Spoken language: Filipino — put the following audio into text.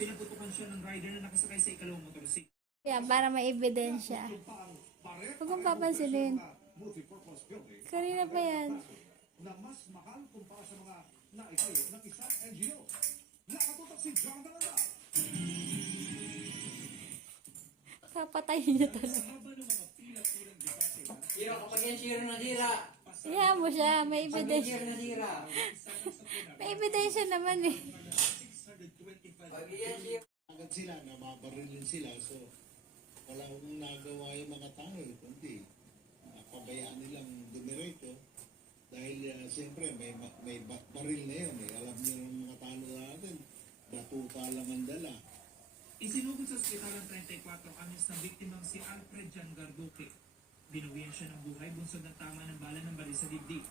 Pinaputukan siya ng rider na nakasakay sa ikalawang motorsiklo. Yan, para may ebidensya. Huwag kong papansinin. Kanina pa yan. Na mas mahal kumpara sa mga naitayo ng isang NGO. Nakatutok si John Dalala. Papatayin niya talaga. Sira kapag yan sira na sira. Iyahan mo siya, may Pag yan ebidensya. sira na sira. May ebidensya naman eh. Pag yan sira. Agad sila, namabarilin sila. So, wala akong nagawa yung mga tao. Kundi, pabayaan nilang dumiretso. Dahil siyempre, may baril na yun. Alam niyo ng mga talo natin, batuta lang ang dala. Isinugod sa ospital ng 34 anyos na biktimang si Alfred Jan Garduque. Binuwian siya ng buhay bunsod ng tama ng bala ng baril sa dibdib.